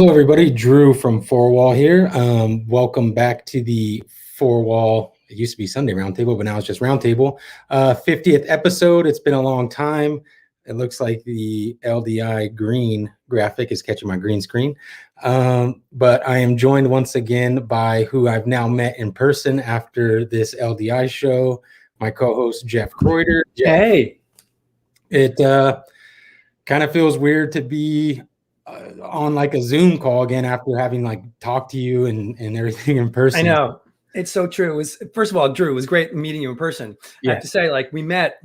Hello, everybody. Drew from 4Wall here. Welcome back to the 4Wall. It used to be Sunday Roundtable, but now it's just Roundtable. 50th episode. It's been a long time. It looks like the LDI green graphic is catching my green screen. But I am joined once again by who I've now met in person after this LDI show, my co-host, Jeff Kreuter. Jeff, hey. It kind of feels weird to be on like a Zoom call again after having like talked to you and everything in person. I know. It's so true. It was, first of all, Drew, it was great meeting you in person. Yeah. I have to say, like, we met,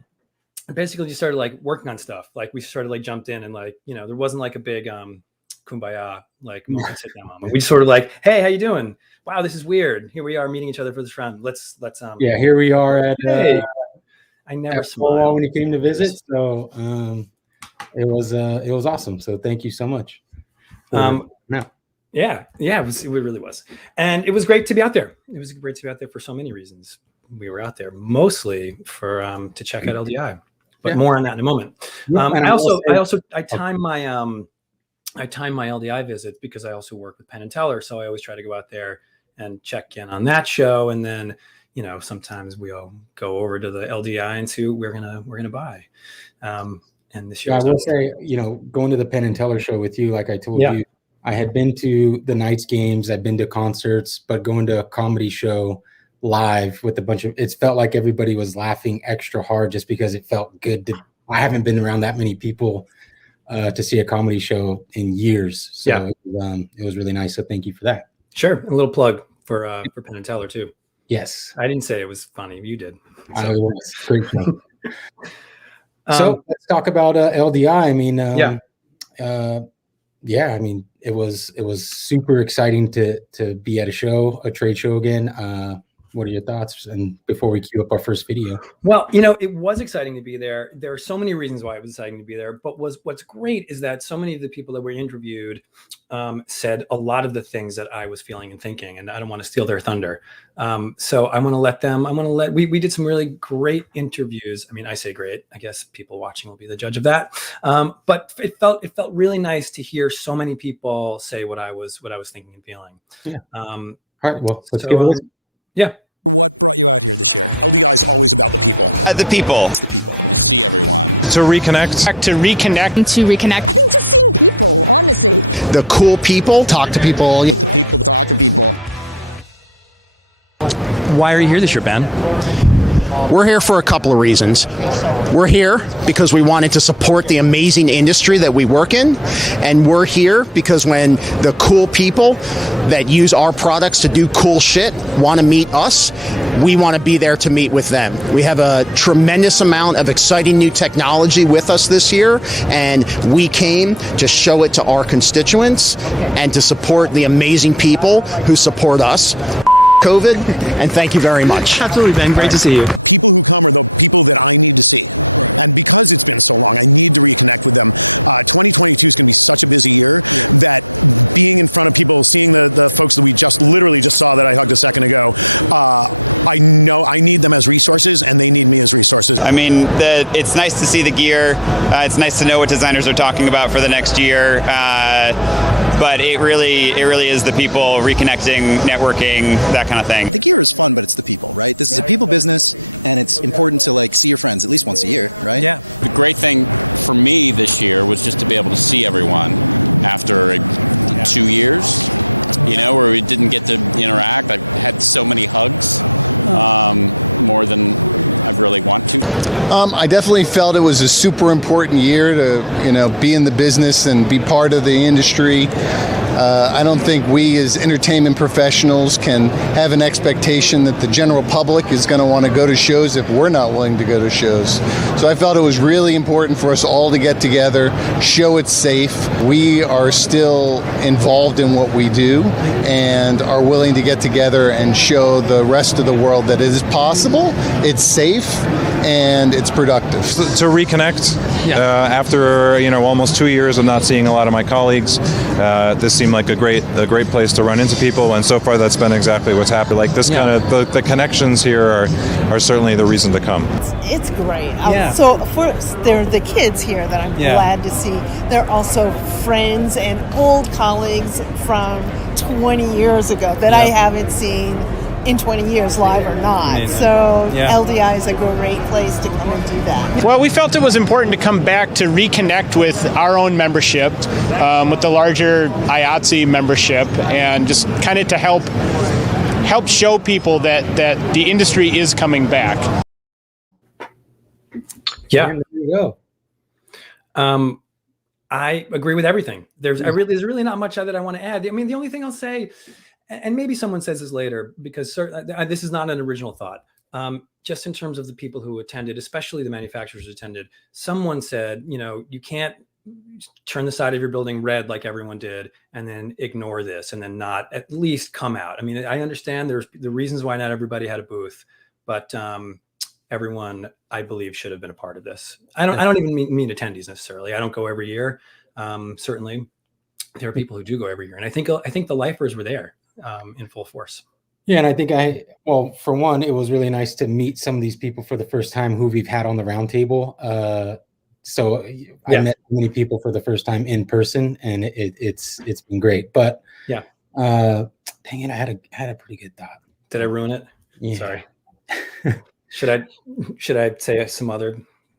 basically just started like working on stuff. Like we started like jumped in and like, you know, there wasn't like a big kumbaya like moment, sit down moment. We just sort of like, hey, how you doing? Wow, this is weird. Here we are meeting each other for this round. Let's yeah, here we are at I never smiled when you came to visit. So it was awesome. So thank you so much. Yeah, it really was. And it was great to be out there. It was great to be out there for so many reasons. We were out there mostly for to check out LDI, but more on that in a moment. I time my LDI visits because I also work with Penn and Teller, so I always try to go out there and check in on that show, and then sometimes we'll go over to the LDI and see what we're gonna buy. And this year, I will say, going to the Penn and Teller show with you, like I told you, I had been to the Knights games, I'd been to concerts, but going to a comedy show live with a bunch of, it felt like everybody was laughing extra hard just because it felt good. I haven't been around that many people to see a comedy show in years. So it was really nice. So thank you for that. Sure. A little plug for Penn and Teller too. Yes. I didn't say it was funny. You did. So. I was great fun. So let's talk about LDI. I mean, I mean, it was super exciting to be at a trade show again. What are your thoughts? And before we cue up our first video. Well, it was exciting to be there. There are so many reasons why it was exciting to be there, but what's great is that so many of the people that were interviewed said a lot of the things that I was feeling and thinking, and I don't want to steal their thunder. So I want to let we did some really great interviews. I mean, I say great, I guess people watching will be the judge of that. But it felt really nice to hear so many people say what I was thinking and feeling. Yeah. All right. Well, let's give it a listen. Yeah. What brought you out here this year? LDI is always about the people. The people. It's the people. To see everyone. To reconnect. To reconnect. I think just seeing people, honestly. The cool people. Talk to people. With the people. Talk to people. Why are you here this year, Ben? We're here for a couple of reasons. We're here because we wanted to support the amazing industry that we work in. And we're here because when the cool people that use our products to do cool shit want to meet us, we want to be there to meet with them. We have a tremendous amount of exciting new technology with us this year, and we came to show it to our constituents and to support the amazing people who support us. COVID, and thank you very much. Absolutely, Ben. Great to see you. People who come are the people that I need to see. Right. And because it's been so long, I need to reconnect with them. 2022 is going to be such a busy year that being in front of people, seeing the folks that we literally just saw that I hugged a second ago, I know I need them as resources and they need me as resources. I mean, it's nice to see the gear. It's nice to know what designers are talking about for the next year. But it really is the people reconnecting, networking, that kind of thing. The gear is fun, but it's the people, right? This is a people business, and it's important to see your friends at least once a year, right? Yeah. The great thing for me this year was just to be able to see everyone after 2 years, where we didn't get to interact. I've had so many hugs, more than I really want to. I definitely felt it was a super important year to, be in the business and be part of the industry. I don't think we as entertainment professionals can have an expectation that the general public is going to want to go to shows if we're not willing to go to shows. So I felt it was really important for us all to get together, show it's safe. We are still involved in what we do and are willing to get together and show the rest of the world that it is possible, it's safe, and it's productive. To reconnect after almost 2 years of not seeing a lot of my colleagues, this seemed like a great place to run into people, and so far that's been exactly what's happened. Like this kind of the connections here are certainly the reason to come. It's great. So first, there are the kids here that I'm glad to see. They're also friends and old colleagues from 20 years ago that I haven't seen in 20 years, live or not. Amazing. So LDI is a great place to come and do that. Well, we felt it was important to come back to reconnect with our own membership, with the larger IATSE membership, and just kind of to help show people that the industry is coming back. Yeah. There you go. I agree with everything. There's really not much that I want to add. I mean, the only thing I'll say, and maybe someone says this later, because this is not an original thought. Just in terms of the people who attended, especially the manufacturers who attended, someone said, you can't turn the side of your building red like everyone did, and then ignore this, and then not at least come out. I mean, I understand there's the reasons why not everybody had a booth, but everyone, I believe, should have been a part of this. I don't even mean attendees necessarily. I don't go every year. Certainly, there are people who do go every year, and I think the lifers were there in full force. Yeah, and I think for one, it was really nice to meet some of these people for the first time who we've had on the roundtable. So I met many people for the first time in person, and it's been great. But dang it, I had a pretty good thought. Did I ruin it? Yeah. Sorry. Should I say some other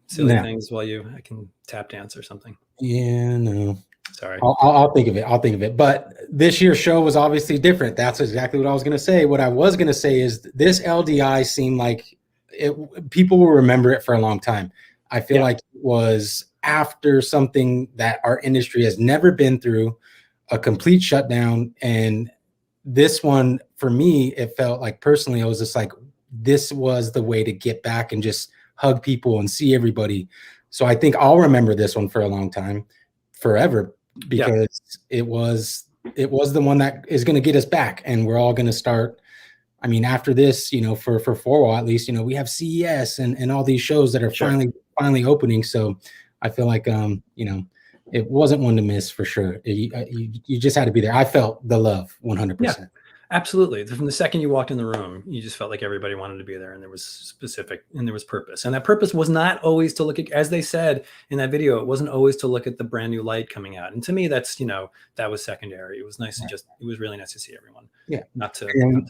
silly things while I can tap dance or something? Yeah, no. Sorry. I'll think of it. But this year's show was obviously different. That's exactly what I was going to say. What I was going to say is this LDI seemed like people will remember it for a long time. I feel like it was after something that our industry has never been through, a complete shutdown. And this one, for me, it felt like personally, I was just like, this was the way to get back and just hug people and see everybody. So I think I'll remember this one for a long time, forever, because it was the one that is going to get us back, and we're all going to start. I mean, after this, for 4Wall at least, we have CES and all these shows that are finally opening. So I feel like it wasn't one to miss for sure. You just had to be there. I felt the love 100%. Yeah. Absolutely. From the second you walked in the room, you just felt like everybody wanted to be there, and there was there was purpose. And that purpose was not always to look at, as they said in that video, it wasn't always to look at the brand new light coming out. And to me, that's, that was secondary. It was nice it was really nice to see everyone. Yeah. Not to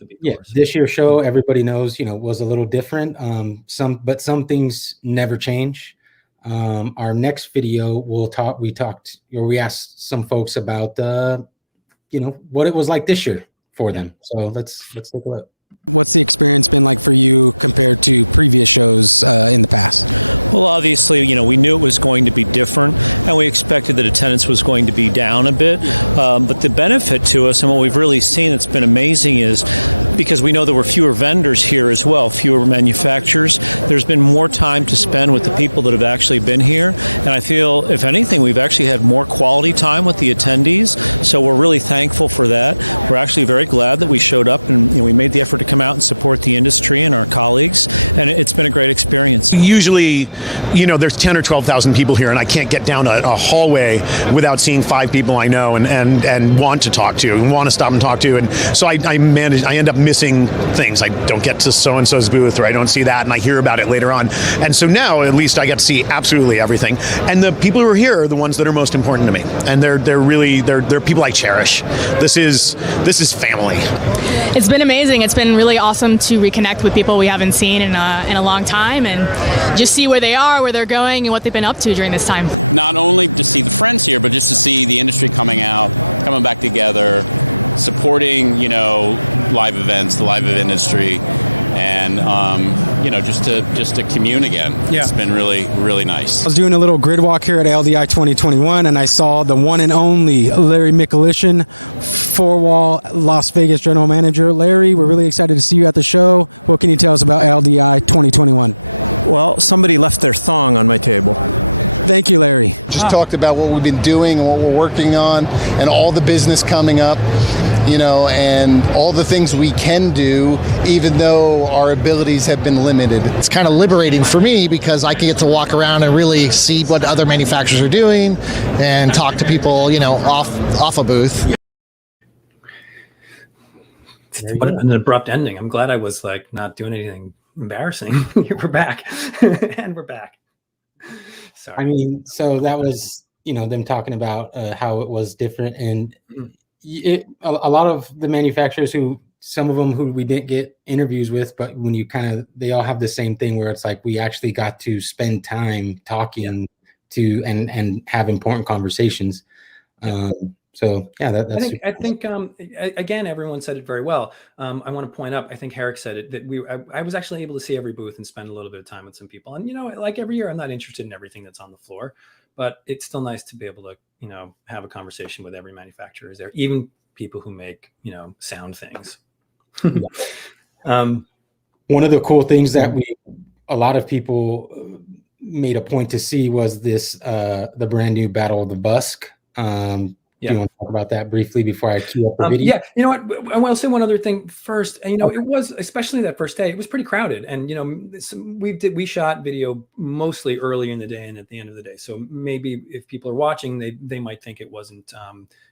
be forced. This year's show, everybody knows, was a little different. Some things never change. Our next video, we asked some folks about, what it was like this year for them. So let's take a look. What's the experience been like for you compared to previous shows in the past? Well, obviously, we knew it was going to be different, and we expected that attendance was going to be down a bit. But the benefit to us, and what we've really seen that's been amazing, is because we know there were fewer vendors here as well, fewer manufacturers, there's been more time to spend with the people that have actually been here. And I feel, if anything, we've actually had more quality time with the attendees. So we're really thankful for that. We're actually very glad that we showed up, and we made the effort to come out and support the industry and our colleagues, and it's been a great experience. Usually, there's 10 or 12,000 people here, and I can't get down a hallway without seeing 5 people I know and want to talk to and want to stop and talk to. And so I end up missing things. I don't get to so-and-so's booth, or I don't see that, and I hear about it later on. And so now at least I get to see absolutely everything. And the people who are here are the ones that are most important to me. And they're people I cherish. This is family. It's been amazing. It's been really awesome to reconnect with people we haven't seen in a long time, and just see where they are, where they're going, and what they've been up to during this time. Not only to see the friends here, but just to see the industry coming back together, supporting, live events, the live event industry, and just to commune again. Yeah. It's been really, really nice. I was doing a little grid walk here at LDI 2021, and I saw the one and only Larry Mikulishin, 4Wall Las Vegas General Manager. Larry, we're really excited to see you at the show. What can you tell us about LDI 2021? Well, somebody left their thong on my table. Thank you, Larry. Just talked about what we've been doing and what we're working on and all the business coming up. and all the things we can do, even though our abilities have been limited. It's kind of liberating for me because I can get to walk around and really see what other manufacturers are doing and talk to people, off a booth. What an abrupt ending. I'm glad I was not doing anything embarrassing. We're back. And we're back. Sorry. I mean, so that was, them talking about how it was different. And a lot of the manufacturers some of them who we didn't get interviews with, but when they all have the same thing where it's like, we actually got to spend time talking to and have important conversations. So yeah, that's. I think again, everyone said it very well. I want to point out, I think Herrick said it, that I was actually able to see every booth and spend a little bit of time with some people. And like every year, I'm not interested in everything that's on the floor, but it's still nice to be able to have a conversation with every manufacturer there, even people who make sound things. One of the cool things that a lot of people made a point to see was the brand new Battle of the Busk. Do you want to talk about that briefly before I cue up the video? Yeah, you know what? I want to say one other thing first. And, it was, especially that first day, it was pretty crowded. And, we shot video mostly early in the day and at the end of the day. So maybe if people are watching, they might think it wasn't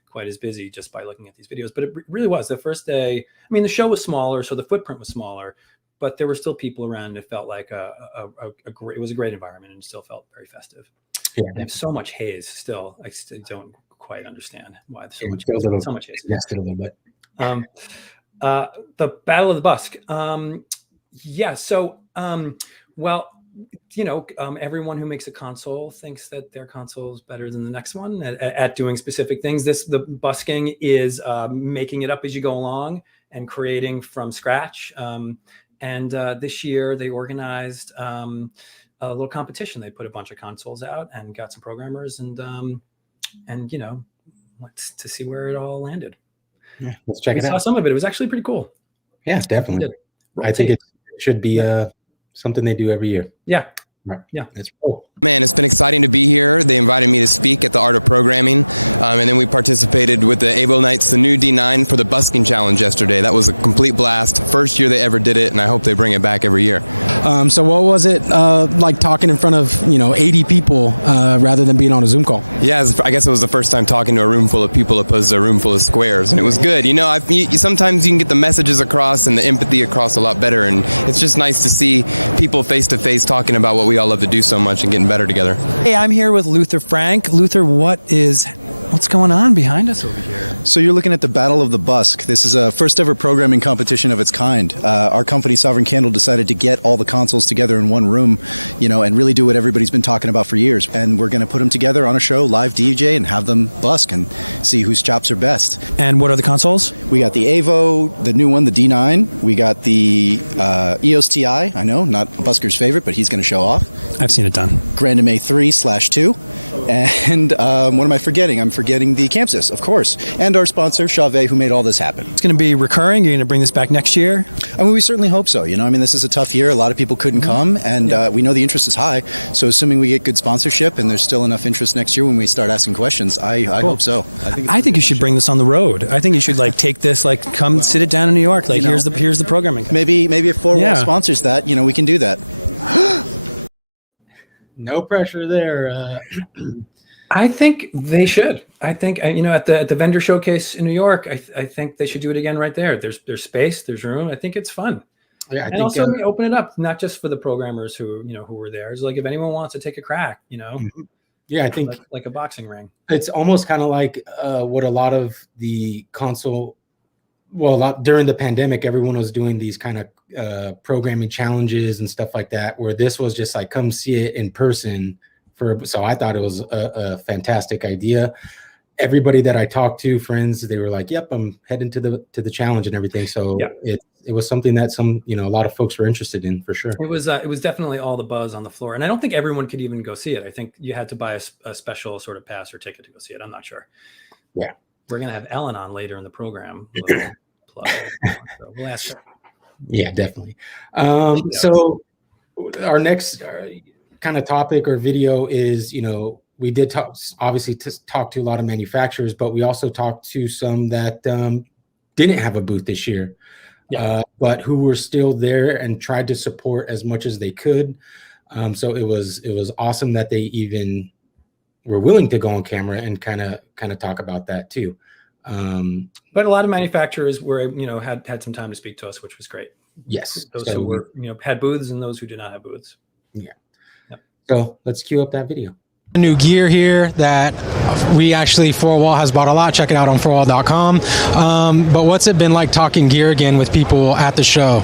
quite as busy just by looking at these videos. But it really was. The first day, I mean, the show was smaller, so the footprint was smaller, but there were still people around. It felt like it was a great environment and it still felt very festive. Yeah. And there's so much haze still. I still don't quite understand why there's so much haze. Yes, a little bit. The Battle of the Busk. Everyone who makes a console thinks that their console is better than the next one at doing specific things. The busking is making it up as you go along and creating from scratch. And this year they organized a little competition. They put a bunch of consoles out and got some programmers and let's to see where it all landed. Yeah, let's check it out. I saw some of it. It was actually pretty cool. Yeah, definitely. I think it should be something they do every year. Yeah. Right. Yeah. It's cool. Man, it's been exciting to be here. They invited me to speak at the Art of Programming, and then we participated with the Avo Knights, the new D9 for the busking challenge yesterday. That was a complete blast. First year they ever did it, and I hope they bring it back every year. So what was it like talking in front of 80 people rather than being on a Zoom call? Yeah, I guess it was the first time talking to a room full of people opposed to a room full of squares, and it was good. Sometimes you can get the messages across and the empathy across a lot better, and it's just nice to see people face to face talking about what we all love to do so much and getting better together. Hey, I'm here with Luther Frank. Luther, what's going on behind us over here? So you're looking at the Battle of the Busk. This is a first ever programming competition of its kind. Our company, Sovereign Candle, decided to get all the consoles together in one room, and really do what everybody's been talking about for years. And we're going to put them together on a show, live DJ, and have them busk and see whose chops are best. And what are the consoles? We got the Avo, the new one, the D9. We got the EOS TI. I know, not Busker's favorite, but he's going to show off. I've seen it done. Grandam A3/2. And what am I forgetting? I'm forgetting the Campsys, of course. And our sponsor, Chauvet, who made all this happen. It's going to be recurring? You're going to bring this back next year? I mean, we certainly hope so. This is a tough year. A lot of people couldn't come, and we know the interest is high. So assuming we get good sponsorship and there's still enough interest next year when we start asking questions, I hope so. I think you should bring this on the road. I think you should take this, come sit it down in New York. Here's the programming. Maybe if 4Wall sponsors that, we can do that. No pressure there. I think they should. I think at the vendor showcase in New York, I think they should do it again right there. There's space, there's room. I think it's fun. Yeah, and also open it up, not just for the programmers who were there. It's like if anyone wants to take a crack, Yeah, I think like a boxing ring. It's almost kind of like what a lot of the console. Well, during the pandemic, everyone was doing these kind of programming challenges and stuff like that, where this was just like, come see it in person. So I thought it was a fantastic idea. Everybody that I talked to, friends, they were like, "Yep, I'm heading to the challenge and everything." So it was something that a lot of folks were interested in for sure. It was definitely all the buzz on the floor, and I don't think everyone could even go see it. I think you had to buy a special sort of pass or ticket to go see it. I'm not sure. Yeah, we're gonna have Ellen on later in the program. So we'll ask her. Yeah, definitely. So our next kind of topic or video is, we did talk to a lot of manufacturers, but we also talked to some that didn't have a booth this year, but who were still there and tried to support as much as they could. So it was awesome that they even were willing to go on camera and kind of talk about that too. But a lot of manufacturers were, had some time to speak to us, which was great. Yes. Those who were, had booths and those who did not have booths. Yeah. Yep. So let's cue up that video. New gear here that we actually 4Wall has bought a lot. Check it out on 4wall.com. But what's it been like talking gear again with people at the show?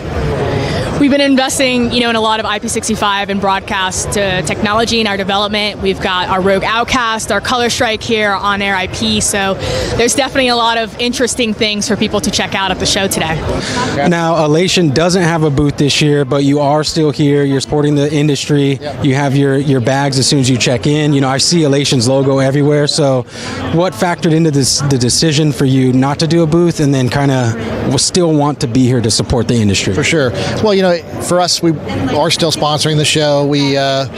We've been investing, in a lot of IP65 and broadcast technology in our development. We've got our Rogue Outcast, our Color Strike here on Air IP. So there's definitely a lot of interesting things for people to check out at the show today. Now, Elation doesn't have a booth this year, but you are still here. You're supporting the industry. You have your bags as soon as you check in. I see Elation's logo everywhere. So what factored into the decision for you not to do a booth and then kind of still want to be here to support the industry? For sure. Well, for us, we are still sponsoring the show. We had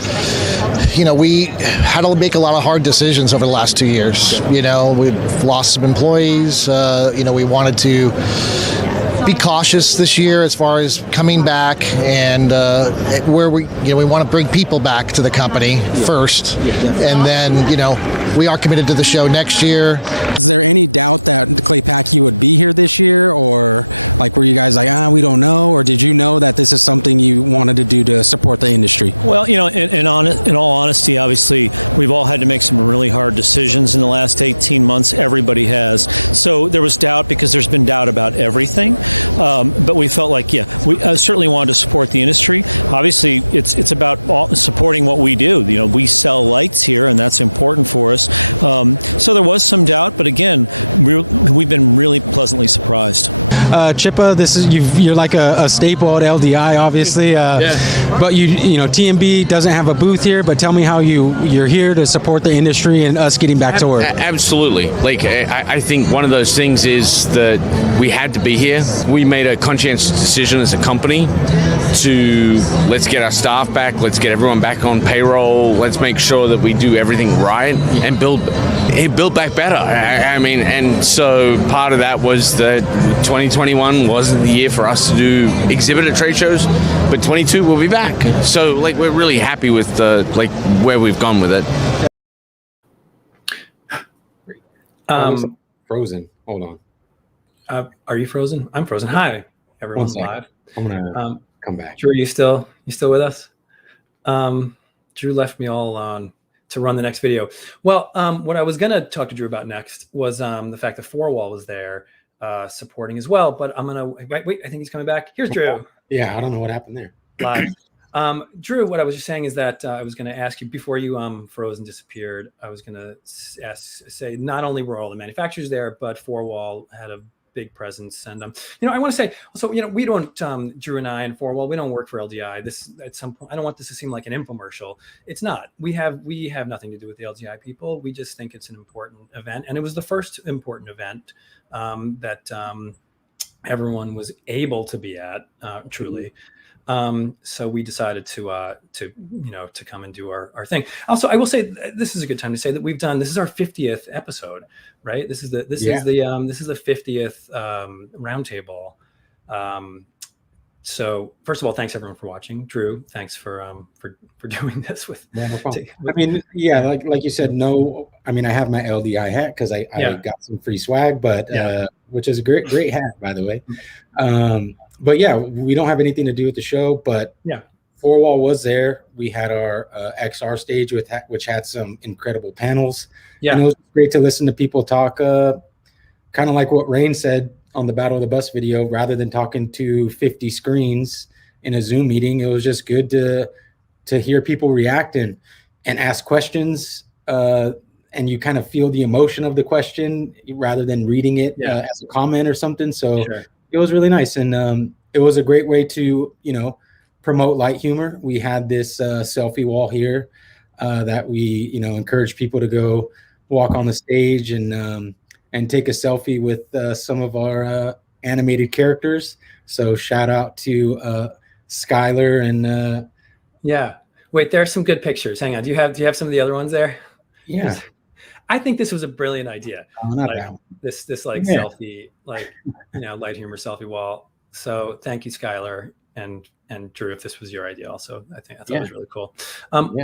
to make a lot of hard decisions over the last 2 years. We've lost some employees. We wanted to be cautious this year as far as coming back and where we want to bring people back to the company first, and then we are committed to the show next year. Is there any doubt that Claypaky would be here this year, or were you guys we don't know, or did you know that this is something you wanted to do to support the industry? Well, in all honesty, obviously we've all had to make some really hard decisions in the last 18 months. Everybody has. So there was doubt because there's been doubt about everything. But we felt like, we certainly wanted to support the industry. Obviously, it's about supporting what we do. We sell lights here, and that's important for us. So there was some doubt, but again, we've been really pleasantly surprised. Chippa, you're like a staple at LDI, obviously. But TMB doesn't have a booth here. But tell me how you're here to support the industry and us getting back to work. Absolutely. I think one of those things is that we had to be here. We made a conscientious decision as a company to let's get our staff back, let's get everyone back on payroll, let's make sure that we do everything right and build back better. And so part of that was that 2021 wasn't the year for us to do exhibit at trade shows, but 22 we'll be back. So we're really happy with where we've gone with it. Frozen. Hold on. Are you frozen? I'm frozen. Hi, everyone's live. I'm gonna come back. Drew, you still with us? Drew left me all alone to run the next video. Well, what I was gonna talk to Drew about next was the fact that 4Wall was there supporting as well. But I'm gonna wait. I think he's coming back. Here's Drew. Yeah, I don't know what happened there. Live. Drew, what I was just saying is that I was going to ask you before you froze and disappeared. I was going to say not only were all the manufacturers there, but 4Wall had a big presence. And I want to say also, we don't Drew and I and 4Wall, we don't work for LDI. This at some point, I don't want this to seem like an infomercial. It's not. We have nothing to do with the LDI people. We just think it's an important event, and it was the first important event that everyone was able to be at. Truly. So we decided to come and do our thing. Also, I will say this is a good time to say that this is our 50th episode, right? This is the 50th roundtable. So first of all, thanks everyone for watching. Drew, thanks for doing this with. Yeah, no problem. Like you said, no. I have my LDI hat because I got some free swag, but which is a great hat, by the way. But yeah, we don't have anything to do with the show, but 4Wall was there. We had our XR stage which had some incredible panels. Yeah, and it was great to listen to people talk, kind of like what Rain said on the Battle of the Bus video. Rather than talking to 50 screens in a Zoom meeting, it was just good to hear people react and ask questions. And you kind of feel the emotion of the question rather than reading it as a comment or something. So. Sure. It was really nice, and it was a great way to, promote light humor. We had this selfie wall here that we, encourage people to go walk on the stage and take a selfie with some of our animated characters. So shout out to Skylar and wait, there's some good pictures. Hang on, do you have some of the other ones there? Yeah. I think this was a brilliant idea. Not like that one. this like Yeah. selfie, like light humor selfie wall. So thank you, Skylar and Drew, if this was your idea. Also, I thought it was really cool.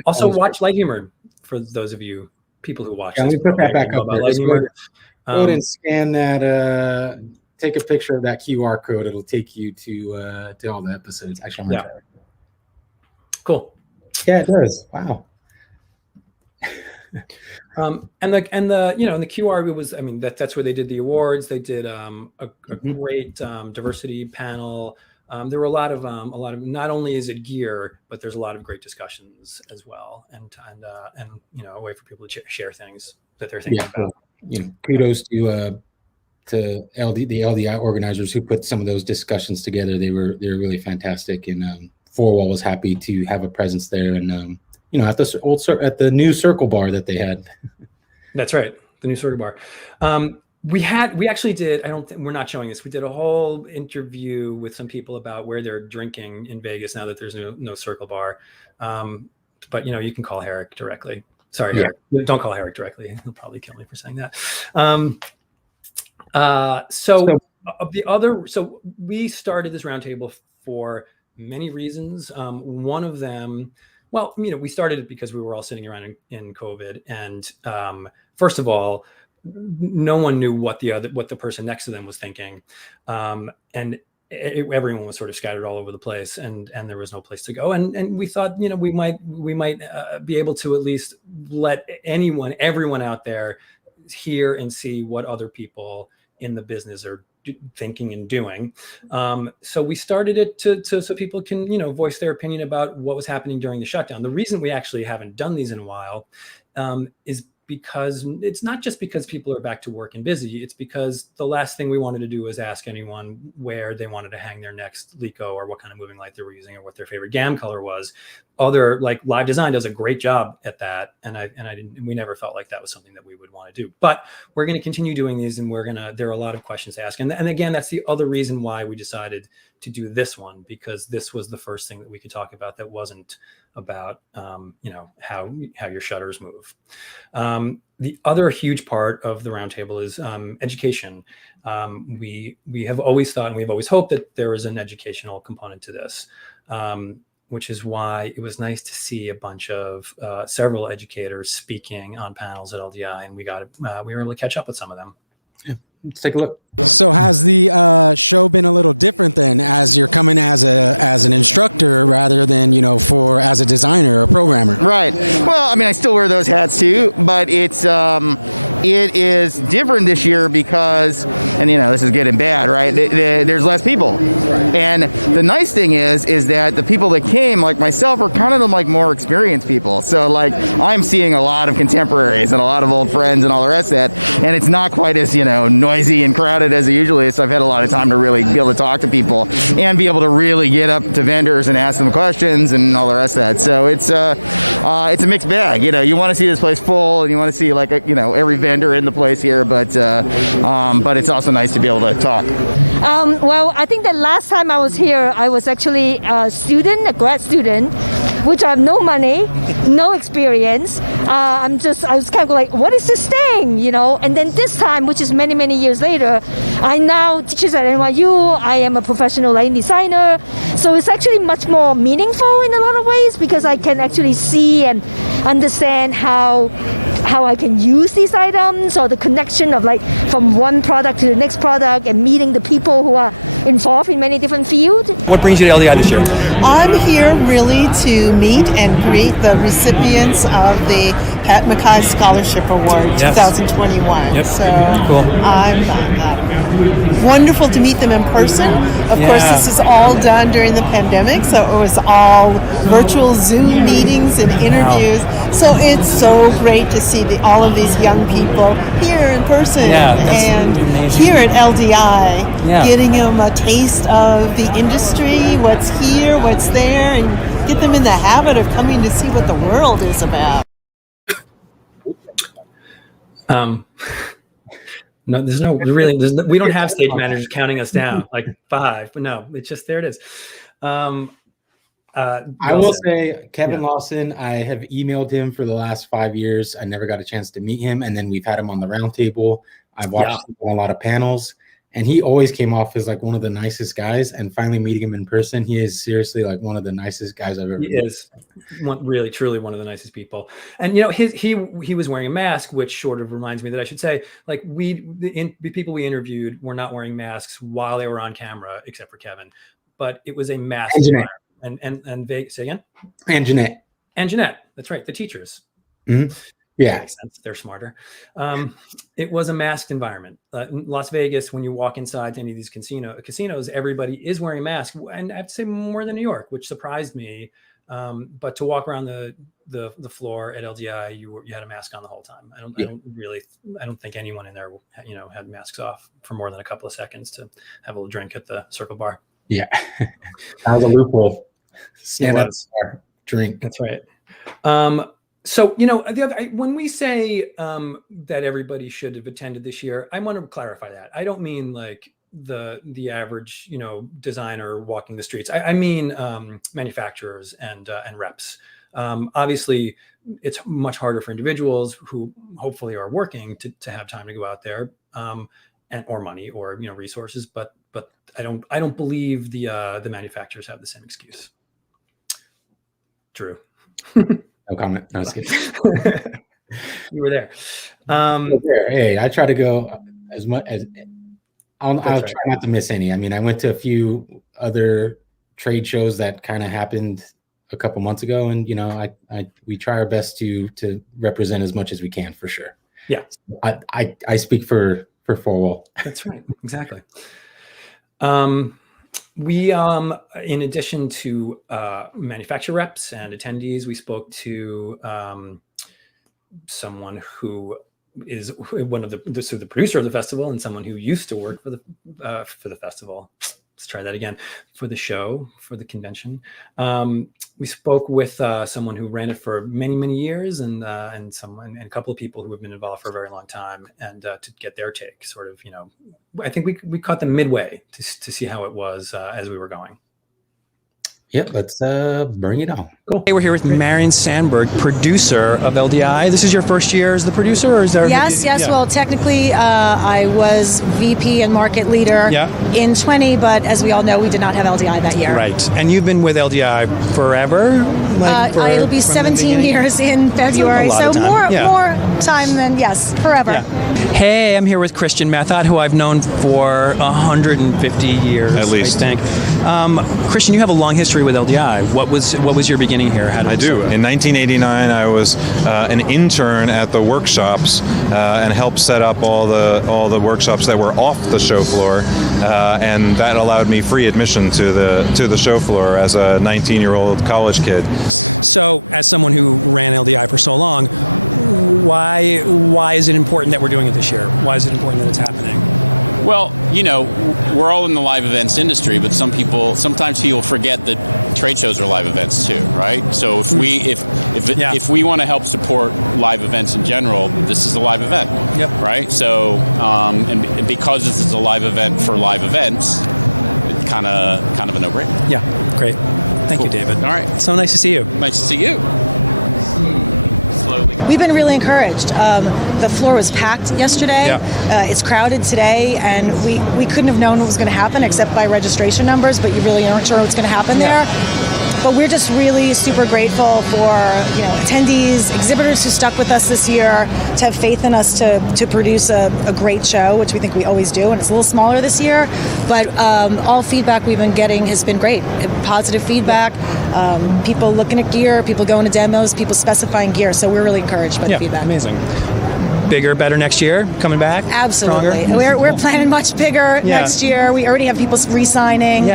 Also, watch Light Humor for those of you people who watch. Can we put that back up there? Light Humor. Go ahead and scan that. Take a picture of that QR code. It'll take you to all the episodes. Actually, I'm gonna try. Cool. Yeah, it does. Wow. And the QR, it was, that's where they did the awards. They did a great diversity panel. There were a lot of not only is it gear, but there's a lot of great discussions as well, and a way for people to share things that they're thinking about. Kudos to the LDI organizers who put some of those discussions together. They were really fantastic, and 4Wall was happy to have a presence there, and at the new circle bar that they had. That's right, the new circle bar. We actually did, we're not showing this. We did a whole interview with some people about where they're drinking in Vegas now that there's no circle bar. But you can call Herrick directly. Sorry, Herrick. Don't call Herrick directly. He'll probably kill me for saying that. So we started this roundtable for many reasons. One of them, we started it because we were all sitting around in COVID, and first of all, no one knew what the person next to them was thinking, and everyone was sort of scattered all over the place, and there was no place to go. And we thought, we might be able to at least let everyone out there hear and see what other people in the business are thinking and doing. So we started it so people can, voice their opinion about what was happening during the shutdown. The reason we actually haven't done these in a while is because it's not just because people are back to work and busy. It's because the last thing we wanted to do was ask anyone where they wanted to hang their next Lico, or what kind of moving light they were using, or what their favorite GAM color was. Live Design does a great job at that, and we never felt like that was something that we would want to do. But we're going to continue doing these, and there are a lot of questions to ask. And again, that's the other reason why we decided to do this one, because this was the first thing that we could talk about that wasn't about how your shutters move. The other huge part of the roundtable is education. We have always thought, and we've always hoped, that there is an educational component to this, which is why it was nice to see a bunch of several educators speaking on panels at LDI, and we were able to catch up with some of them. Let's take a look. So has the show been a little different then, as you're coming as an instructor rather than as a designer or programmer? Right. Well, I still wear those hats too, but it is different this year because, and this is good and bad, right? There's less people, and the nice thing is that the people that came, like myself, are kind of the more experienced people. So I'm seeing a lot of contemporaries and a lot of old friends and all the rest of that, and it's not quite as noisy and crowded as it usually is. So I've had a lot of time to really be able to talk to people and be able to really get up to vendors and ask them questions and all the rest of that. So it's a mixed bag. You want to see this place full, and you want to see every vendor in the place here, but it's also nice to be able to talk. Well, I think that last time I was here, I was actually a grad student, which I have no money, no experience. I was kind of like, what is this thing, And then this time, which is many, many years later, I now teach at NYU. I am a professional lighting designer. So it's actually much more meaningful in a lot of ways, because I can actually see and understand how I can use these items, or the connection of from one product to the next product, and meeting the people who are involved in many different fields. What brings you to LDI this year? I'm here really to meet and greet the recipients of the Pat Mackay Scholarship Award 2021. Yep. So cool. I'm wonderful to meet them in person. Of course, this is all done during the pandemic, so it was all virtual Zoom meetings and interviews. So it's so great to see all of these young people here in person, and amazing. Here at LDI, getting them a taste of the industry, what's here, what's there, and get them in the habit of coming to see what the world is about. No, we don't have stage managers counting us down like 5, but no, it's just, there it is. I will say Kevin Lawson, I have emailed him for the last 5 years. I never got a chance to meet him. And then we've had him on the roundtable. I've watched him on a lot of panels, and he always came off as like one of the nicest guys. And finally meeting him in person, he is seriously like one of the nicest guys I've ever met. He is really, truly one of the nicest people. And, you know, he was wearing a mask, which sort of reminds me that I should say, like, the people we interviewed were not wearing masks while they were on camera, except for Kevin. But it was a mask environment. And say again? And Jeanette. That's right. The teachers. Mm-hmm. Yeah. Makes sense. They're smarter. It was a masked environment. In Las Vegas, when you walk inside any of these casinos, everybody is wearing masks. And I have to say more than New York, which surprised me. But to walk around the floor at LDI, you had a mask on the whole time. I don't think anyone in there, you know, had masks off for more than a couple of seconds to have a little drink at the Circle Bar. Yeah. That was a loophole. Stand up, drink. That's right. So, you know, when we say that everybody should have attended this year, I want to clarify that. I don't mean like the average, you know, designer walking the streets. I mean manufacturers and reps. Obviously, it's much harder for individuals who hopefully are working to have time to go out there or money or, you know, resources. But I don't believe the manufacturers have the same excuse. Drew. No comment. No, I was kidding. You were there. Hey, I try to go as much as I'll try not to miss any. I mean, I went to a few other trade shows that kind of happened a couple months ago, and you know, we try our best to represent as much as we can, for sure. Yeah, I speak for 4Wall. That's right. Exactly. We, in addition to manufacturer reps and attendees, we spoke to someone who is one of the producer of the festival and someone who used to work for the festival. Let's try that again. For the show, for the convention. We spoke with someone who ran it for many, many years and a couple of people who have been involved for a very long time, and to get their take, sort of, you know, I think we caught them midway to see how it was as we were going. Yep, let's bring it on. Cool. Hey, we're here with Marion Sandberg, producer of LDI. This is your first year as the producer, or is there? Yes. Yeah. Well, technically, I was VP and market leader in 20, but as we all know, we did not have LDI that year. Right. And you've been with LDI forever? It'll be 17 years in February, so more time than forever. Yeah. Hey, I'm here with Christian Method, who I've known for 150 years, at least. I think. Christian, you have a long history with LDI. What was your beginning here? How did I do. In 1989, I was an intern at the workshops and helped set up all the workshops that were off the show floor, and that allowed me free admission to the show floor as a 19-year-old college kid. So, as someone who ran LDI for so long, why is it important that we're doing it this year? Why is it important that it's happening? Well, you know, we're all in the live events industry, but sometimes people forget that trade shows are live events too, right? So if we want to help support live events in general, this is a live event, right? So and because this is a live event for live events, it's kind of a no-brainer. Yeah, great. Thank you, David. All right. So nice to see you. Nice to see you. We've been really encouraged. The floor was packed yesterday. It's crowded today, and we couldn't have known what was going to happen except by registration numbers, but you really aren't sure what's going to happen there. But we're just really super grateful for, you know, attendees, exhibitors who stuck with us this year, to have faith in us to produce a great show, which we think we always do, and it's a little smaller this year. But all feedback we've been getting has been great. Positive feedback, people looking at gear, people going to demos, people specifying gear. So we're really encouraged by the feedback. Amazing. Bigger, better next year, coming back? Absolutely. Stronger? We're planning much bigger next year. We already have people re-signing.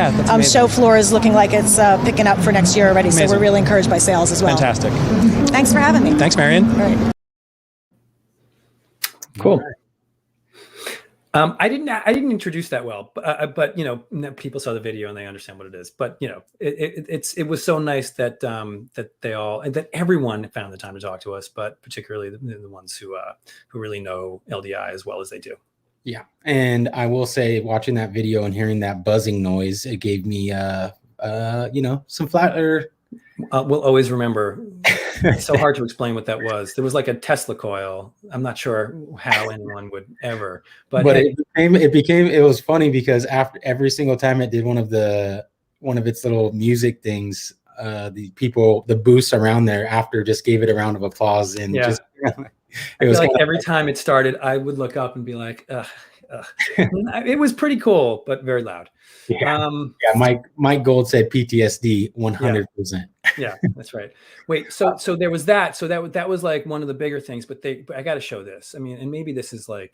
Show floor is looking like it's picking up for next year already, so we're really encouraged by sales as well. Fantastic. Thanks for having me. Thanks, Marion. All right. Cool. I didn't introduce that well, but you know, people saw the video and they understand what it is. But you know, it was so nice that that everyone found the time to talk to us, but particularly the ones who really know LDI as well as they do. Yeah, and I will say, watching that video and hearing that buzzing noise, it gave me you know, some we'll always remember. It's so hard to explain what that was. There was like a Tesla coil. I'm not sure how anyone would ever, but hey, it was funny because after every single time it did one of its little music things, the booths around there after just gave it a round of applause and yeah. just I feel like every time it started, I would look up and be like, ugh. It was pretty cool, but very loud. Yeah. Mike Gold said PTSD 100%. Yeah, that's right. Wait, so there was that. So that was like one of the bigger things, but I got to show this. I mean, and maybe this is like,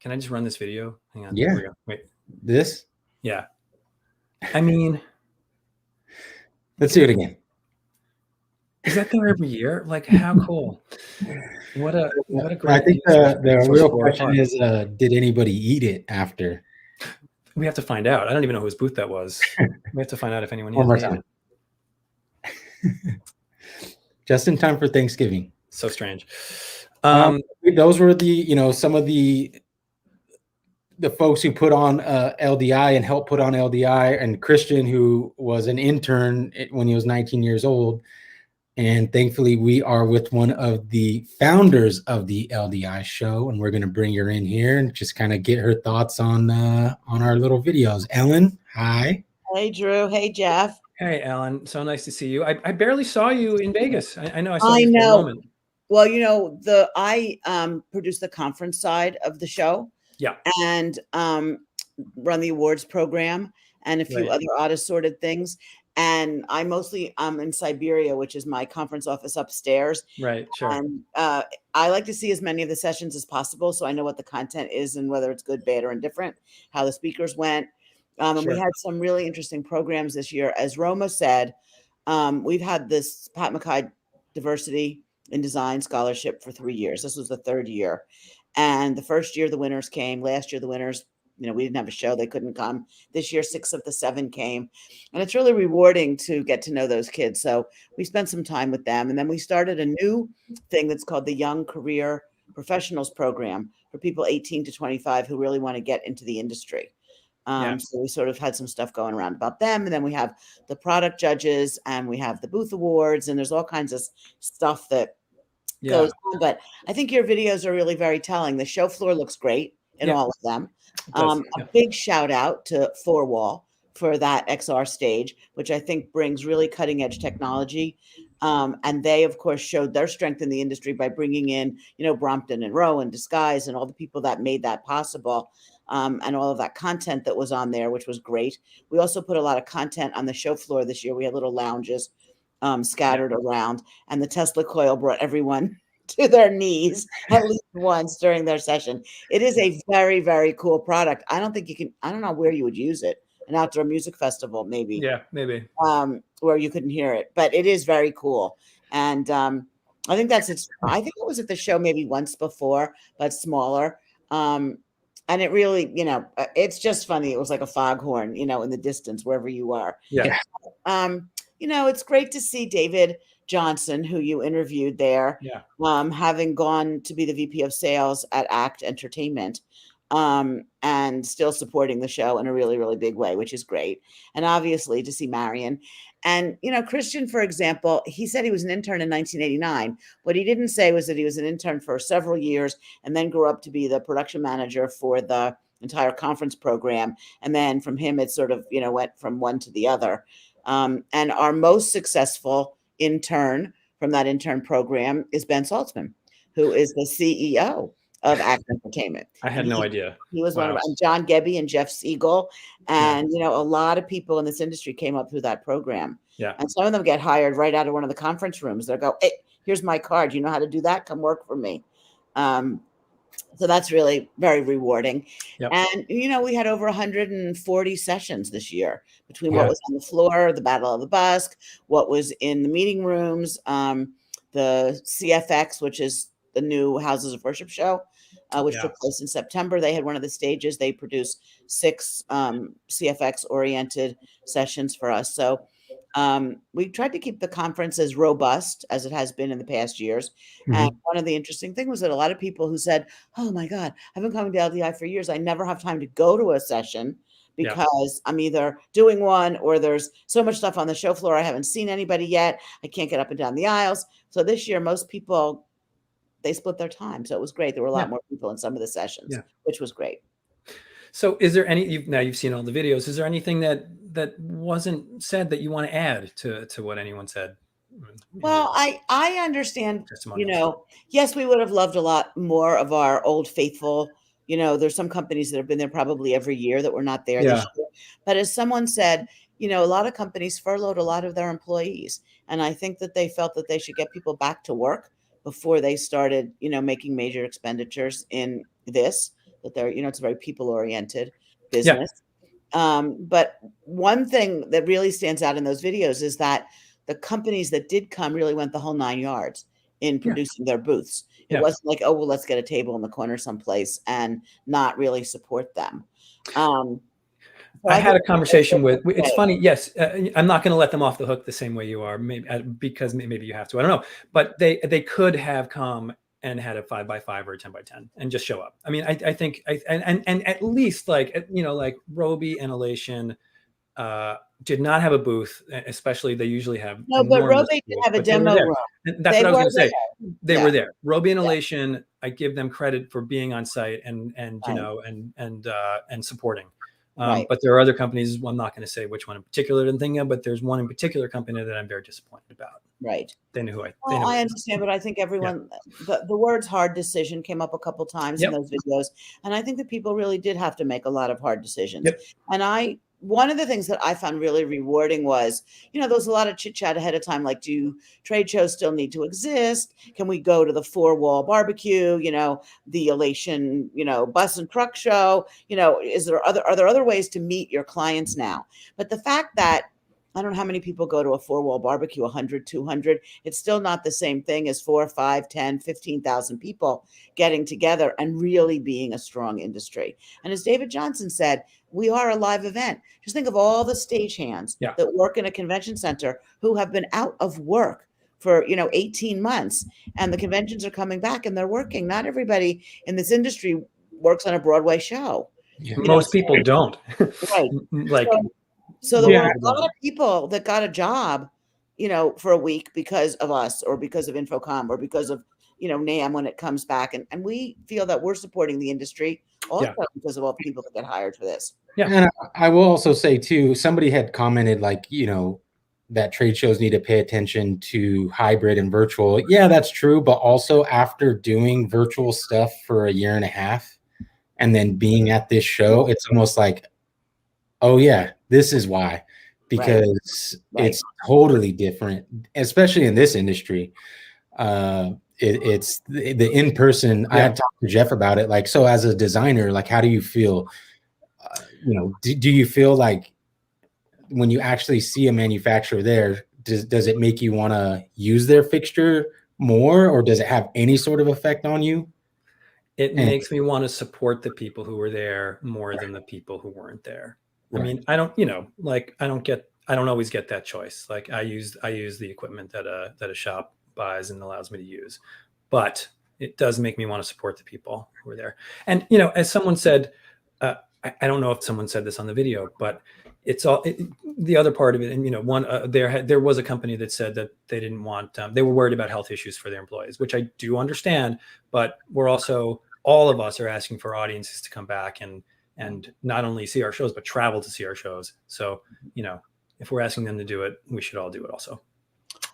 can I just run this video? Hang on. Yeah. Here we go. Wait. This? Yeah. I mean, let's do it again. Is that there every year? Like, how cool! What a great. I think the real question is, did anybody eat it after? We have to find out. I don't even know whose booth that was. We have to find out if anyone. One more time. Just in time for Thanksgiving. So strange. Those were some of the folks who put on LDI and helped put on LDI, and Christian, who was an intern when he was 19 years old. And thankfully, we are with one of the founders of the LDI show, and we're going to bring her in here and just kind of get her thoughts on our little videos. Ellen, hi. Hey, Drew. Hey, Jeff. Hey, Ellen. So nice to see you. I barely saw you in Vegas. I know I saw you for a moment. Well, I produce the conference side of the show. Yeah. And run the awards program and a few other odd assorted things. And I'm in Siberia, which is my conference office upstairs. Right, sure. And I like to see as many of the sessions as possible, so I know what the content is and whether it's good, bad, or indifferent, how the speakers went. And we had some really interesting programs this year. As Roma said, we've had this Pat McKay Diversity in Design Scholarship for 3 years. This was the third year. And the first year, the winners came. Last year, the winners, we didn't have a show. They couldn't come. This year, 6 of the 7 came. And it's really rewarding to get to know those kids. So we spent some time with them. And then we started a new thing that's called the Young Career Professionals Program for people 18 to 25 who really want to get into the industry. So we sort of had some stuff going around about them. And then we have the product judges and we have the booth awards. And there's all kinds of stuff that goes on. But I think your videos are really very telling. The show floor looks great in all of them. A big shout out to 4Wall for that XR stage, which I think brings really cutting edge technology. And they, of course, showed their strength in the industry by bringing in, Brompton and Rowe and Disguise and all the people that made that possible. And all of that content that was on there, which was great. We also put a lot of content on the show floor this year. We had little lounges scattered around, and the Tesla coil brought everyone to their knees at least once during their session. It is a very, very cool product. I don't know where you would use it. An outdoor music festival, maybe. Yeah, maybe. Where you couldn't hear it, but it is very cool. And I think I think it was at the show maybe once before, but smaller. And it really, it's just funny. It was like a foghorn, in the distance, wherever you are. Yeah. It's great to see David Johnson, who you interviewed there, having gone to be the VP of Sales at ACT Entertainment, and still supporting the show in a really, really big way, which is great. And obviously to see Marion. And, Christian, for example, he said he was an intern in 1989. What he didn't say was that he was an intern for several years and then grew up to be the production manager for the entire conference program. And then from him, it sort of, went from one to the other. And our most successful intern from that intern program is Ben Saltzman, who is the CEO of ACT Entertainment. I had no idea. He was one of John Gebby and Jeff Siegel. And, a lot of people in this industry came up through that program. Yeah. And some of them get hired right out of one of the conference rooms. They'll go, hey, here's my card. You know how to do that? Come work for me. So that's really very rewarding. Yep. And, we had over 140 sessions this year between what was on the floor, the Battle of the Busk, what was in the meeting rooms, the CFX, which is the new Houses of Worship show, which took place in September. They had one of the stages. They produced 6 CFX-oriented sessions for us. So we tried to keep the conference as robust as it has been in the past years. Mm-hmm. And one of the interesting things was that a lot of people who said, oh, my God, I've been coming to LDI for years. I never have time to go to a session because I'm either doing one or there's so much stuff on the show floor. I haven't seen anybody yet. I can't get up and down the aisles. So this year, most people, they split their time. So it was great. There were a lot more people in some of the sessions, which was great. So is there now you've seen all the videos, is there anything that wasn't said that you want to add to what anyone said? Well, I understand, yes, we would have loved a lot more of our old faithful, there's some companies that have been there probably every year that were not there this year. But as someone said, a lot of companies furloughed a lot of their employees. And I think that they felt that they should get people back to work before they started, making major expenditures in this, that they're, it's a very people-oriented business. But one thing that really stands out in those videos is that the companies that did come really went the whole 9 yards in producing their booths. It wasn't like, oh, well, let's get a table in the corner someplace and not really support them. I had a conversation with, it's funny. Yes. I'm not going to let them off the hook the same way you are, maybe because maybe you have to, I don't know, but they could have come and had a 5x5 or a 10x10 and just show up. I mean, I think, and at least like Roby and Elation did not have a booth, especially they usually have. No, but Roby did have a demo room. That's what I was going to say. They were there. Roby and Elation, I give them credit for being on site and supporting. But there are other companies, well, I'm not going to say which one in particular I'm thinking of, but there's one in particular company that I'm very disappointed about. Right. They knew who I understand, but I think everyone, the words hard decision came up a couple times in those videos. And I think that people really did have to make a lot of hard decisions. And one of the things that I found really rewarding was, there was a lot of chit chat ahead of time, like, do trade shows still need to exist? Can we go to the 4Wall barbecue, the Elation, bus and truck show? Are there other ways to meet your clients now? But the fact that, I don't know how many people go to a 4Wall barbecue, 100, 200. It's still not the same thing as 4, 5, 10, 15,000 people getting together and really being a strong industry. And as David Johnson said, we are a live event. Just think of all the stagehands that work in a convention center who have been out of work for 18 months, and the conventions are coming back and they're working. Not everybody in this industry works on a Broadway show. Most people don't. Right. So there were a lot of people that got a job, for a week because of us or because of Infocom or because of, NAMM when it comes back. And we feel that we're supporting the industry also because of all the people that get hired for this. And I will also say too, somebody had commented that trade shows need to pay attention to hybrid and virtual. Yeah, that's true. But also after doing virtual stuff for a year and a half and then being at this show, it's almost like, oh yeah, this is why, because it's totally different, especially in this industry. It's the in-person. I had talked to Jeff about it. Like, so as a designer, like, how do you feel? Do you feel like when you actually see a manufacturer there, does it make you want to use their fixture more, or does it have any sort of effect on you? It makes me want to support the people who were there more than the people who weren't there. I mean, I don't always get that choice. Like I use the equipment that a shop buys and allows me to use, but it does make me want to support the people who are there. And, as someone said, I don't know if someone said this on the video, but it's the other part of it. And, there was a company that said that they didn't want, they were worried about health issues for their employees, which I do understand, but we're also, all of us are asking for audiences to come back and not only see our shows, but travel to see our shows. So, if we're asking them to do it, we should all do it also.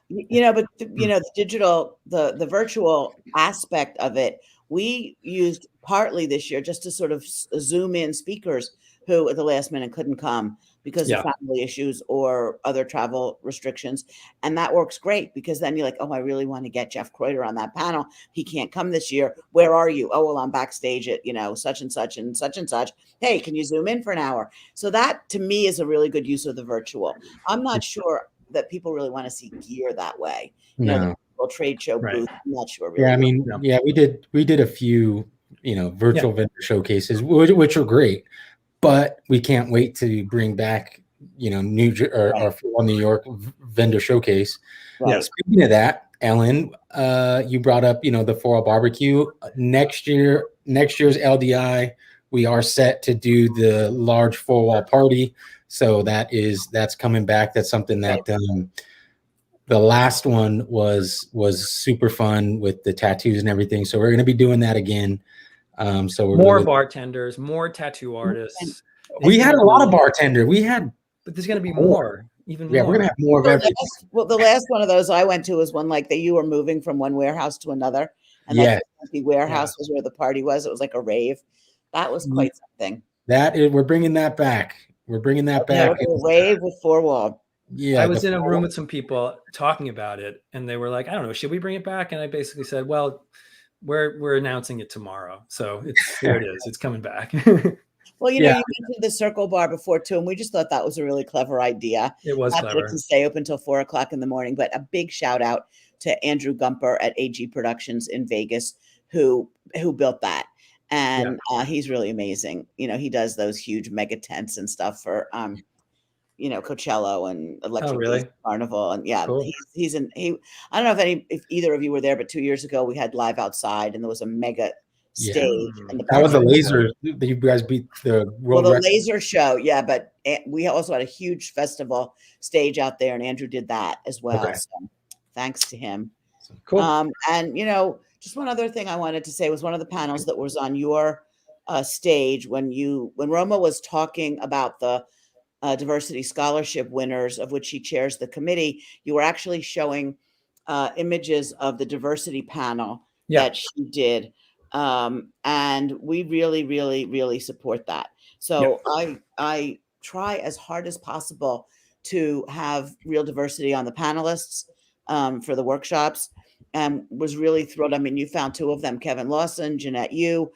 But the digital, the virtual aspect of it, we used partly this year just to sort of zoom in speakers who at the last minute couldn't come because of family issues or other travel restrictions. And that works great because then you're like, oh, I really want to get Jeff Kreuter on that panel. He can't come this year. Where are you? Oh, well, I'm backstage at, such and such and such and such. Hey, can you zoom in for an hour? So that to me is a really good use of the virtual. I'm not sure that people really want to see gear that way. No. Trade show booth. I'm not sure. Really. Yeah, I mean, we did a few, virtual vendor showcases, which are great, but we can't wait to bring back, New York vendor showcase. Right. Speaking of that, Ellen, you brought up, the 4Wall barbecue next year's LDI. we are set to do the large 4Wall party. So that's coming back. That's something that the last one was super fun with the tattoos and everything. So we're going to be doing that again. So we're more bartenders, more tattoo artists. We had a lot of bartender. But there's going to be more. Even more. We're going to have more of everything. Well, the last one of those I went to was one like that you were moving from one warehouse to another. And that empty warehouse was where the party was. It was like a rave. That was quite something. We're bringing that back. We're bringing that back. A rave with 4Wall. Yeah, I was in a room with some people talking about it, and they were like, "I don't know, should we bring it back?" And I basically said, "Well, we're announcing it tomorrow, so here it is. It's coming back." Well, you mentioned the Circle Bar before too, and we just thought that was a really clever idea. It was clever to stay open until 4 o'clock in the morning. But a big shout out to Andrew Gumper at AG Productions in Vegas, who built that, and he's really amazing. He does those huge mega tents and stuff for Coachella and Electric Carnival, and Cool. he's I don't know if either of you were there, but 2 years ago we had Live Outside, and there was a mega stage. And that was a laser. You guys beat the world record. Laser show, but we also had a huge festival stage out there, and Andrew did that as well. Okay. So thanks to him. Cool. And just one other thing I wanted to say was one of the panels that was on your stage when Roma was talking about the diversity scholarship winners, of which he chairs the committee. You were actually showing images of the diversity panel that she did. And we really, really, really support that. So I try as hard as possible to have real diversity on the panelists for the workshops, and was really thrilled. I mean, you found 2 of them, Kevin Lawson, Jeanette Yu,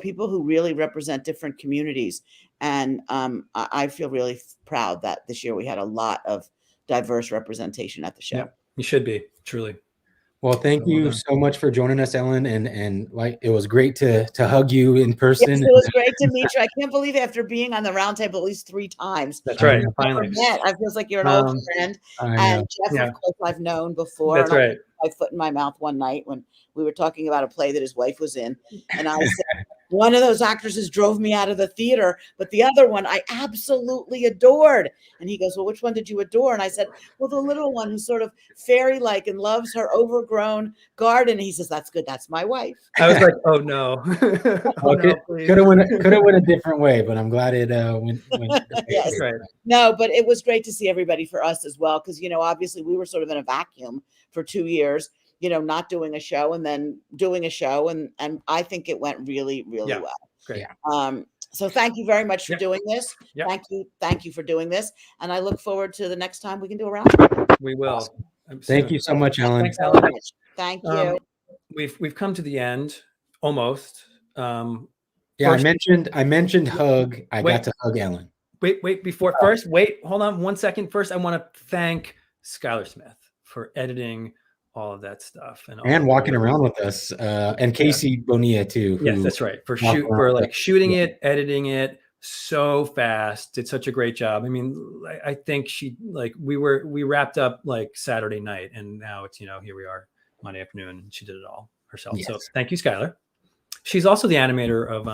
people who really represent different communities. And I feel really proud that this year we had a lot of diverse representation at the show. Yeah, you should be, truly. Well, thank you so much for joining us, Ellen, and it was great to hug you in person. Yes, it was great to meet you. I can't believe after being on the roundtable at least 3 times. That's right. Finally, I feels like you're an old friend. And Jeff, of course, I've known before. That's right. My foot in my mouth one night when we were talking about a play that his wife was in, and I said, one of those actresses drove me out of the theater, but the other one I absolutely adored. And he goes, well, which one did you adore? And I said, well, the little one who's sort of fairy-like and loves her overgrown garden. And he says, that's good. That's my wife. I was like, oh no. Could have went a different way, but I'm glad it went. Yes. Right. No, but it was great to see everybody for us as well. Because, obviously we were sort of in a vacuum for 2 years, not doing a show and then doing a show. And I think it went really, really well. Great. So thank you very much for doing this. Thank you for doing this. And I look forward to the next time we can do a round. We will. Awesome. Thank you so much, Ellen. Thanks, Ellen. Thank you. We've come to the end almost. I mentioned hug. I got to hug Ellen. Hold on 1 second. First, I want to thank Skylar Smith for editing all of that stuff and walking around with us, and Casey Bonilla too. Yes, that's right. For shooting it, editing it so fast. Did such a great job. I mean, I think we wrapped up Saturday night, and now it's here we are Monday afternoon, and she did it all herself. Yes. So thank you, Skylar. She's also the animator of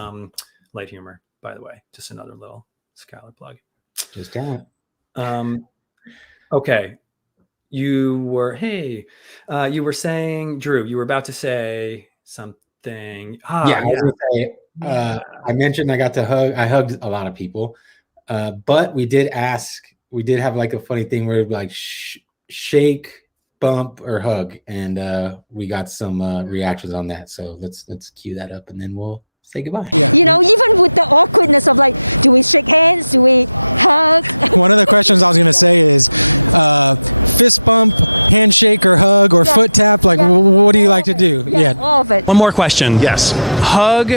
Light Humor, by the way. Just another little Skylar plug. Just talent. Okay. You were saying, Drew, you were about to say something. I was gonna say, I mentioned I hugged a lot of people, but we did have a funny thing where shake, bump, or hug, and we got some reactions on that. So let's cue that up, and then we'll say goodbye. Yeah. Even with the awkwardness of do we shake hands? Do we hug? One of the questions I was going to say is fist bump, handshake, or hug, or foot tap. What do you like to do? All of it. One more question. Yes. Hug,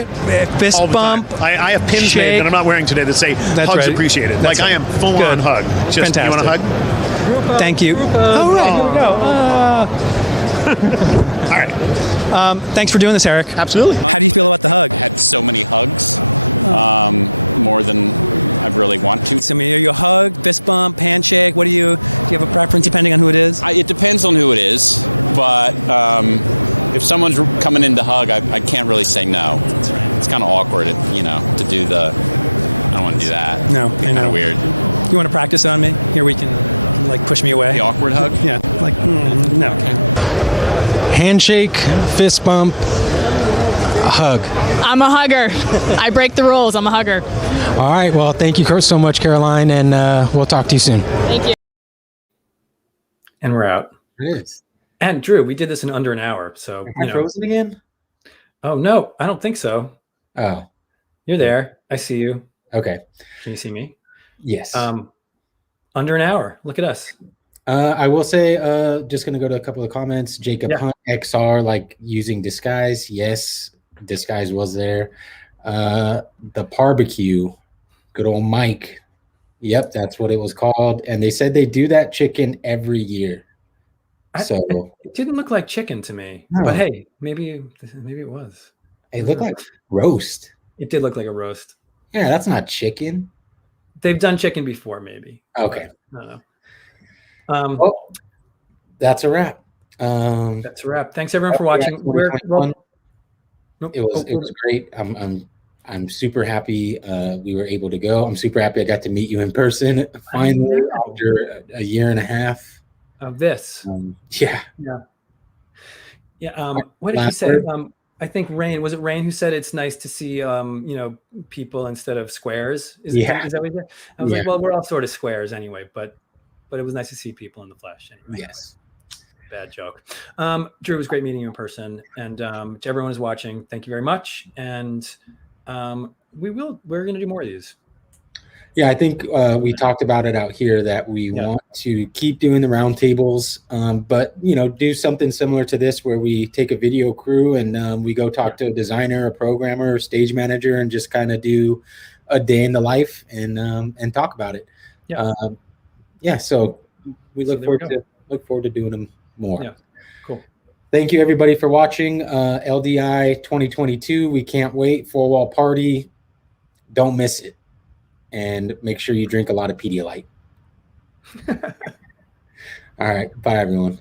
fist bump. I have pins made that I'm not wearing today that say hugs appreciated. I am full on hug. Just, fantastic. You want a hug? Thank you. All right. Here we go. All right. Thanks for doing this, Eric. Absolutely. How do you feel about the hug? I had so many hugs, more than I really want to. So, are you a hug, fist bump, handshake? Do you have a preference depending on who it is? It depends on who it is, but if someone's coming in to hug, I can't really say no. It's kind of awkward, to do the. I don't want to do that. No, I know. Kind of weird. You want to practice it on me? Here we can like push me away. The awkward hug? Yeah. Like no. Okay. Handshake, fist bump, hug. I'm a hugger. I break the rules. I'm a hugger. All right. Well, thank you so much, Caroline, and we'll talk to you soon. Thank you. And we're out. It is. And Drew, we did this in under an hour. So Am I frozen again? Oh no, I don't think so. Oh, you're there. I see you. Okay. Can you see me? Yes. Under an hour. Look at us. I will say, just going to go to a couple of comments. Jacob Hunt, XR, like using disguise. Yes, disguise was there. The barbecue, good old Mike. Yep, that's what it was called. And they said they do that chicken every year. It didn't look like chicken to me. No. But hey, maybe it was. It looked like roast. It did look like a roast. Yeah, that's not chicken. They've done chicken before, maybe. Okay. I don't know. Well, that's a wrap. That's a wrap. Thanks everyone for watching. It was great. I'm super happy we were able to go. I'm super happy I got to meet you in person finally after a year and a half of this. Yeah. What did he say? I think Rain, was it Rain who said it's nice to see people instead of squares? Is that what he said? I was like, well, we're all sort of squares anyway, but it was nice to see people in the flesh anyway. Yes. Bad joke. Drew, it was great meeting you in person. And to everyone who's watching, thank you very much. And we're going to do more of these. Yeah, I think we talked about it out here that we want to keep doing the roundtables, but do something similar to this where we take a video crew and we go talk to a designer, a programmer, a stage manager, and just kind of do a day in the life and talk about it. So we look forward to doing them more. Yeah, cool. Thank you everybody for watching LDI 2022. We can't wait. 4Wall party. Don't miss it. And make sure you drink a lot of Pedialyte. All right. Bye, everyone.